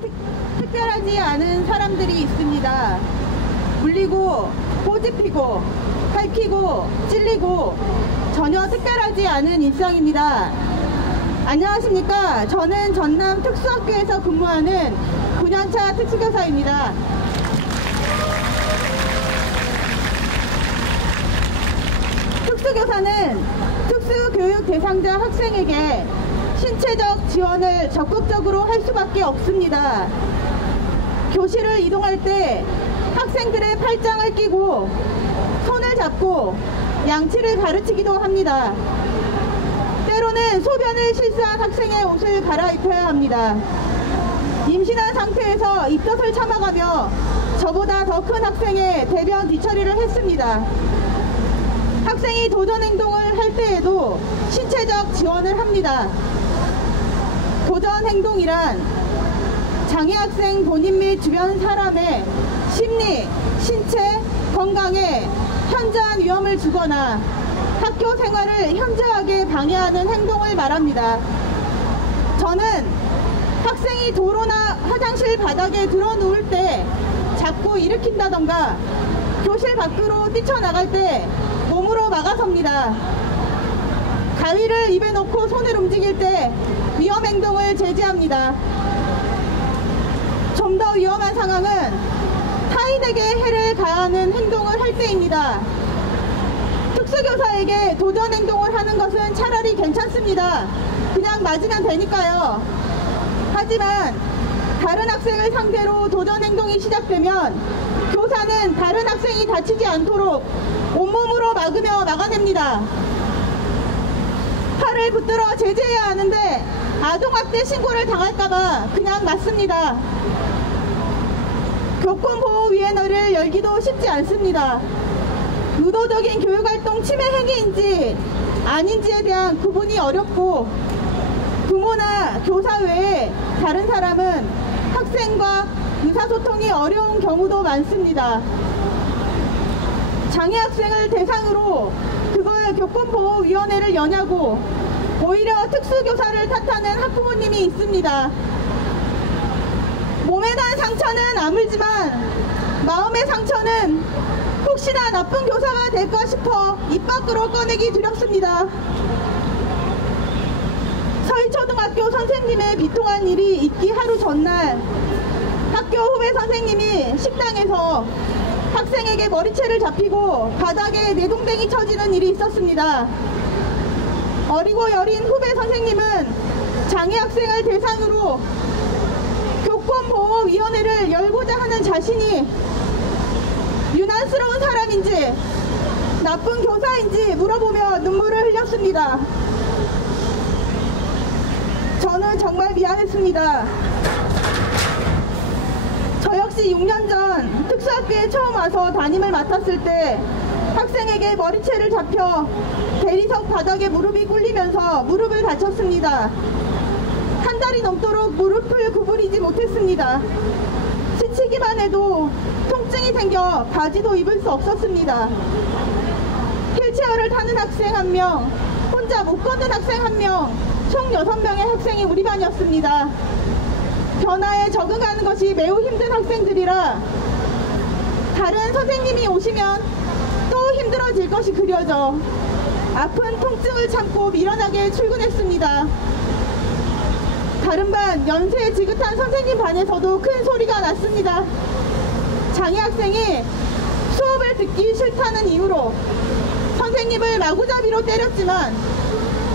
특별하지 않은 사람들이 있습니다. 물리고 꼬집히고 핥히고 찔리고 전혀 특별하지 않은 일상입니다. 안녕하십니까. 저는 전남 특수학교에서 근무하는 9년차 특수교사입니다. 특수교사는 특수교육 대상자 학생에게 신체적 지원을 적극적으로 할 수밖에 없습니다. 교실을 이동할 때 학생들의 팔짱을 끼고 손을 잡고 양치를 가르치기도 합니다. 때로는 소변을 실수한 학생의 옷을 갈아입혀야 합니다. 임신한 상태에서 입덧을 참아가며 저보다 더 큰 학생의 대변 뒤처리를 했습니다. 학생이 도전 행동을 할 때에도 신체적 지원을 합니다. 도전 행동이란 장애 학생 본인 및 주변 사람의 심리, 신체, 건강에 현저한 위험을 주거나 학교 생활을 현저하게 방해하는 행동을 말합니다. 저는 학생이 도로나 화장실 바닥에 들어 누울 때 자꾸 일으킨다던가 교실 밖으로 뛰쳐나갈 때 몸으로 막아섭니다. 가위를 입에 넣고 손을 움직일 때 위험 행동을 제지합니다. 좀 더 위험한 상황은 타인에게 해를 가하는 행동을 할 때입니다. 특수교사에게 도전 행동을 하는 것은 차라리 괜찮습니다. 그냥 맞으면 되니까요. 하지만 다른 학생을 상대로 도전 행동이 시작되면 교사는 다른 학생이 다치지 않도록 온몸으로 막아냅니다. 팔을 붙들어 제재해야 하는데 아동학대 신고를 당할까봐 그냥 맞습니다. 교권보호위원회를 열기도 쉽지 않습니다. 의도적인 교육활동 침해 행위인지 아닌지에 대한 구분이 어렵고 부모나 교사 외에 다른 사람은 학생과 의사소통이 어려운 경우도 많습니다. 장애 학생을 대상으로 그걸 교권보호위원회를 여냐고 오히려 특수교사를 탓하는 학부모님이 있습니다. 몸에 난 상처는 아물지만 마음의 상처는 혹시나 나쁜 교사가 될까 싶어 입 밖으로 꺼내기 두렵습니다. 서희초등학교 선생님의 비통한 일이 있기 하루 전날 학교 후배 선생님이 식당에서 학생에게 머리채를 잡히고 바닥에 내동댕이 쳐지는 일이 있었습니다. 어리고 여린 후배 선생님은 장애 학생을 대상으로 교권보호위원회를 열고자 하는 자신이 유난스러운 사람인지 나쁜 교사인지 물어보며 눈물을 흘렸습니다. 저는 정말 미안했습니다. 저 역시 6년 전 특수학교에 처음 와서 담임을 맡았을 때 학생에게 머리채를 잡혀 대리석 바닥에 무릎이 꿇리면서 무릎을 다쳤습니다. 한 달이 넘도록 무릎을 구부리지 못했습니다. 스치기만 해도 통증이 생겨 바지도 입을 수 없었습니다. 휠체어를 타는 학생 1명, 혼자 못 걷는 학생 1명, 총 6명의 학생이 우리 반이었습니다. 변화에 적응하는 것이 매우 힘든 학생들이라 다른 선생님이 오시면 또 힘들어질 것이 그려져 아픈 통증을 참고 미련하게 출근했습니다. 다른 반 연세 지긋한 선생님 반에서도 큰 소리가 났습니다. 장애 학생이 수업을 듣기 싫다는 이유로 선생님을 마구잡이로 때렸지만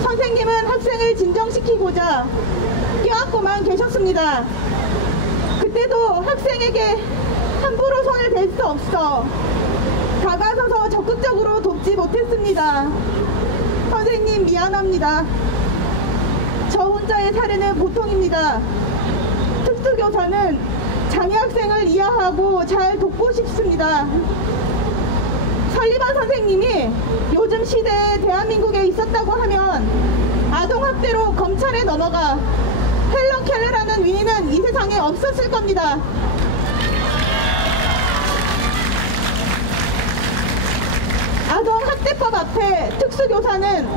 선생님은 학생을 진정시키고자 껴안고만 계셨습니다. 그때도 학생에게 함부로 손을 댈 수 없어 다가서서 적극적으로 돕지 못했습니다. 선생님 미안합니다. 저 혼자의 사례는 보통입니다. 특수교사는 장애 학생을 이해하고 잘 돕고 싶습니다. 설리반 선생님이 요즘 시대에 대한민국에 있었다고 하면 아동학대로 검찰에 넘어가 헬런 켈러라는 위인은 이 세상에 없었을 겁니다. 아동학대법 앞에 특수교사는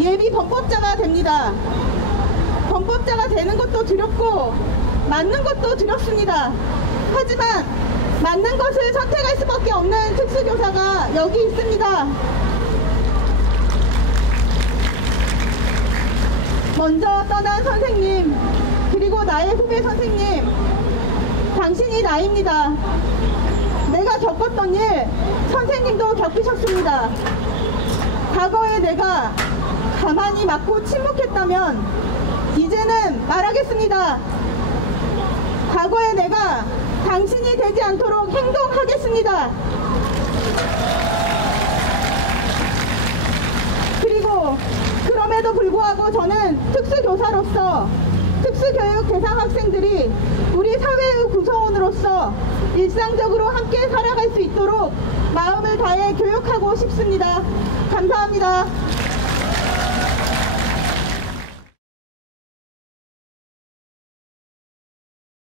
예비 범법자가 됩니다. 범법자가 되는 것도 두렵고 맞는 것도 드렸습니다. 하지만 맞는 것을 선택할 수밖에 없는 특수교사가 여기 있습니다. 먼저 떠난 선생님, 그리고 나의 후배 선생님, 당신이 나입니다. 내가 겪었던 일, 선생님도 겪으셨습니다. 과거에 내가 가만히 맞고 침묵했다면 이제는 말하겠습니다. 과거에 내가 당신이 되지 않도록 행동하겠습니다. 그리고 그럼에도 불구하고 저는 특수교사로서 특수교육 대상 학생들이 우리 사회의 구성원으로서 일상적으로 함께 살아갈 수 있도록 마음을 다해 교육하고 싶습니다. 감사합니다.